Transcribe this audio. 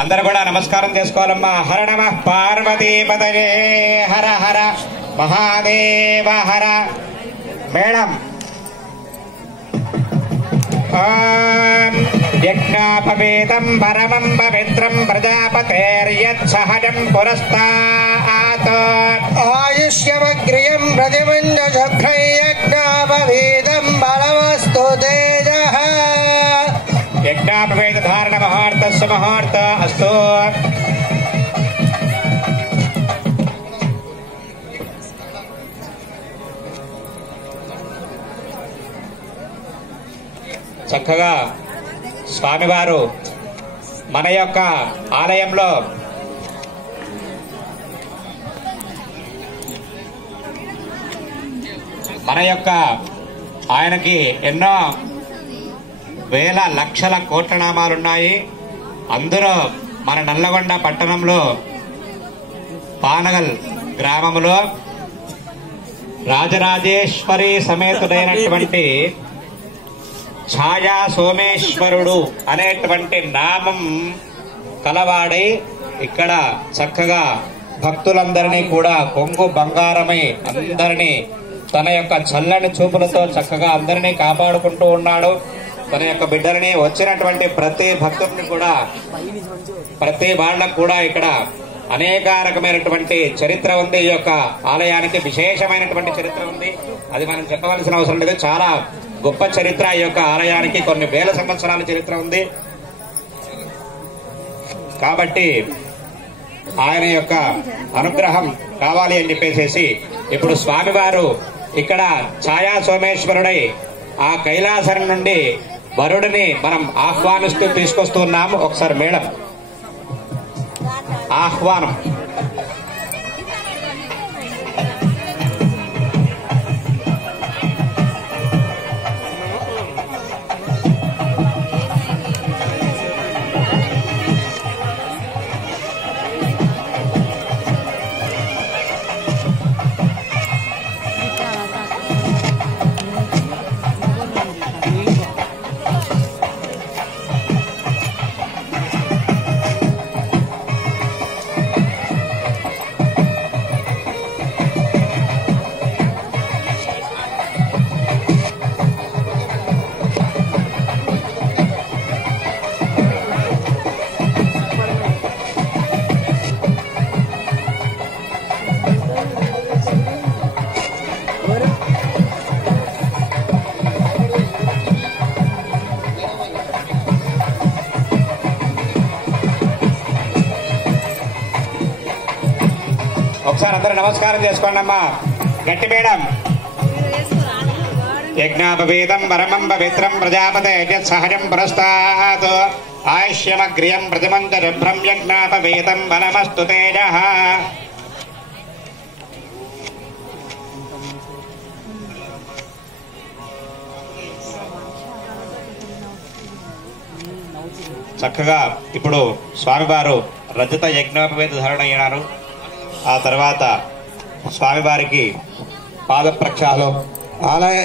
అందరూ కూడా నమస్కారం చేసుకోవాలమ్మా. హర నమ పార్వతీపతయే హర హర మహాదేవ హర. మేడం యజ్ఞాపవేదం పరమం పవిత్రం ప్రజాపతేర్యత్సహజం పురస్తాత్ ఆయుష్యమగ్రియం ప్రతిమంజఘ్రై యజ్ఞాపవేదం బలమస్తు తేజః. యజ్ఞాపవేద ధారణ మహార్తస్య మహార్త అస్తు. చక్కగా స్వామివారు మన యొక్క ఆలయంలో ఆయనకి ఎన్నో వేల లక్షల కోట్ల నామాలున్నాయి. అందులో మన నల్లగొండ పట్టణంలో పానగల్ గ్రామంలో రాజరాజేశ్వరి సమేతుడైనటువంటి ఛాయా సోమేశ్వరుడు అనేటువంటి నామం కలవాడై ఇక్కడ చక్కగా భక్తులందరినీ కూడా కొంగు బంగారమై అందరినీ తన యొక్క చల్లని చూపులతో చక్కగా అందరినీ కాపాడుకుంటూ ఉన్నాడు. తన యొక్క బిడ్డలని వచ్చినటువంటి ప్రతి భక్తుడిని కూడా ప్రతి వాళ్ళకు కూడా ఇక్కడ అనేక రకమైనటువంటి చరిత్ర ఉంది. ఈ యొక్క ఆలయానికి విశేషమైనటువంటి చరిత్ర ఉంది. అది మనం చెప్పవలసిన అవసరం లేదు. చాలా గొప్ప చరిత్ర ఈ యొక్క ఆలయానికి. కొన్ని వేల సంవత్సరాల చరిత్ర ఉంది. కాబట్టి ఆయన యొక్క అనుగ్రహం కావాలి అని చెప్పేసి ఇప్పుడు స్వామివారు ఇక్కడ ఛాయా సోమేశ్వరుడై ఆ కైలాసం నుండి వరుడిని మనం ఆహ్వానిస్తూ తీసుకొస్తున్నాము. ఒకసారి మేడం ఆహ్వానం. ఒకసారి అందరూ నమస్కారం చేసుకోండి అమ్మా. గట్టి మేడం. యజ్ఞాపవేదం పరమం పవిత్రం ప్రజాపతే సహజం పురస్తాత్ ఆయుష్యమగ్రియం ప్రతిమంజభ్రం యజ్ఞాపవేదం బలమస్తు తేజః. చక్కగా ఇప్పుడు స్వామివారు రజత యజ్ఞోపవేద ధారణ అయినారు. ఆ తర్వాత స్వామివారికి పాద ప్రక్షాళన ఆలయ